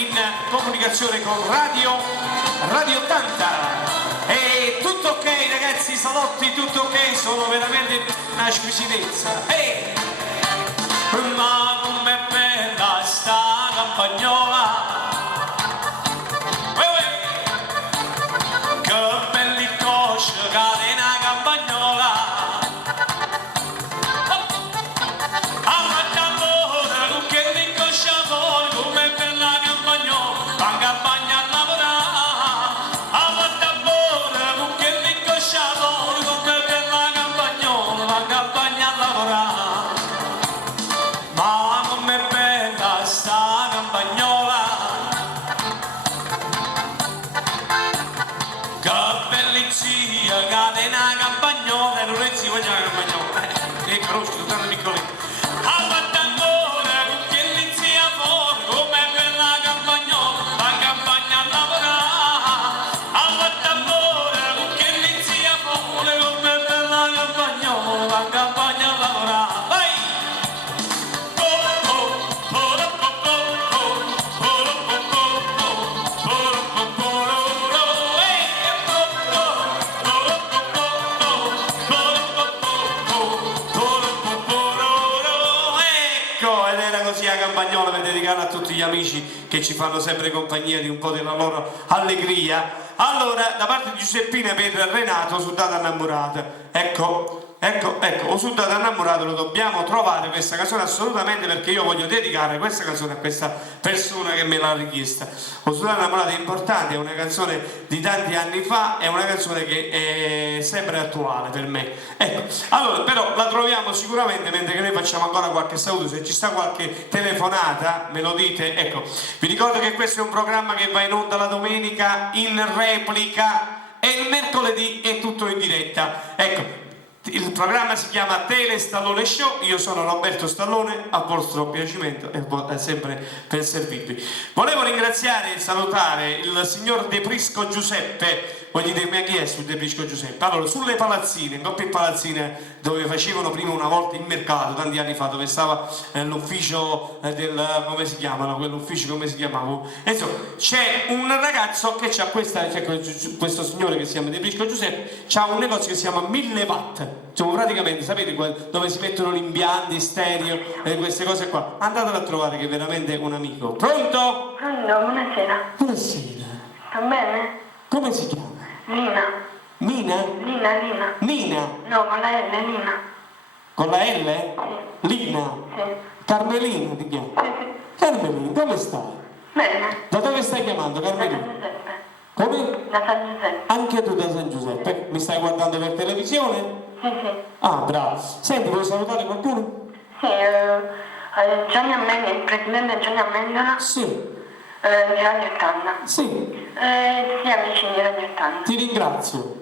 in comunicazione con Radio 80. E tutto ok ragazzi, salotti, tutto ok, sono veramente una squisitezza. Ma com'è bella sta campagnola, che belli cosci catena campagnola. Catena campagnola, non è si mangia la campagnola, conosci, sono tanto piccolino. All'attangore, che lì sia fuori, come bella campagnola, la campagna a lavorare. All'attangore, che lì sia fuori, come bella campagnola, la campagna a lavorare. Vai! Ed era così la campagnola per dedicare a tutti gli amici che ci fanno sempre compagnia di un po' della loro allegria. Allora, da parte di Giuseppina per Renato, Sudata innamorata. Ecco, o Sudata innamorata lo dobbiamo trovare questa canzone assolutamente, perché io voglio dedicare questa canzone a questa persona che me l'ha richiesta. O Sudata innamorata è importante, è una canzone di tanti anni fa, è una canzone che è sempre attuale per me. Ecco, allora però la troviamo sicuramente mentre che noi facciamo ancora qualche saluto. Se ci sta qualche telefonata me lo dite. Ecco, vi ricordo che questo è un programma che va in onda la domenica in replica e il mercoledì è tutto in diretta. Ecco, il programma si chiama Tele Stallone Show, io sono Roberto Stallone, a vostro piacimento e sempre per servirvi. Volevo ringraziare e salutare il signor De Prisco Giuseppe. Voi dite, ma chi è sul De Prisco Giuseppe? Allora, sulle palazzine, in coppie palazzine dove facevano prima una volta il mercato, tanti anni fa, dove stava l'ufficio del, come si chiamano, quell'ufficio come si chiamava? Insomma, c'è un ragazzo che c'ha questo signore che si chiama De Prisco Giuseppe, c'ha un negozio che si chiama 1000 watt. Cioè, praticamente, sapete dove si mettono gli impianti, stereo e queste cose qua? Andatelo a trovare che è veramente un amico. Pronto? Pronto, buonasera. Buonasera. Sta bene? Come si chiama? Lina. Mina? Lina. Nina? No, con la L, Lina. Con la L? Sì. Lina? Sì. Carmelina ti chiami? Sì. Carmelina, dove stai? Bene. Da dove stai chiamando, Da Carmelina? San Giuseppe. Come? Da San Giuseppe. Anche tu da San Giuseppe? Mi stai guardando per televisione? Sì, sì. Ah, bravo. Senti, vuoi salutare qualcuno? Sì, Gianni Amendola, il presidente Gianni Amendola, Sì. di Radio 80. Sì. Sì, amici di Radio 80. Ti ringrazio.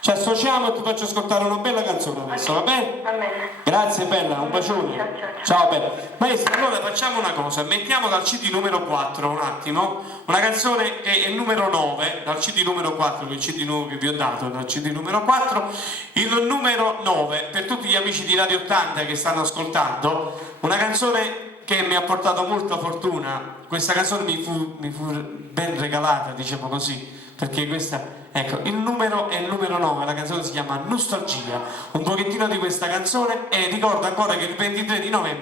Ci associamo e ti faccio ascoltare una bella canzone adesso, va bene? Va bene. Grazie bella, un bacione. Ciao bella. Maestra, allora facciamo una cosa, mettiamo dal CD numero 4 un attimo, una canzone che è il numero 9, dal CD numero 4, quel CD nuovo che vi ho dato, dal CD numero 4, il numero 9, per tutti gli amici di Radio 80 che stanno ascoltando, una canzone che mi ha portato molta fortuna. Questa canzone mi fu ben regalata, diciamo così, perché questa, ecco, il numero è il numero 9, la canzone si chiama Nostalgia, un pochettino di questa canzone, e ricordo ancora che il 23 di novembre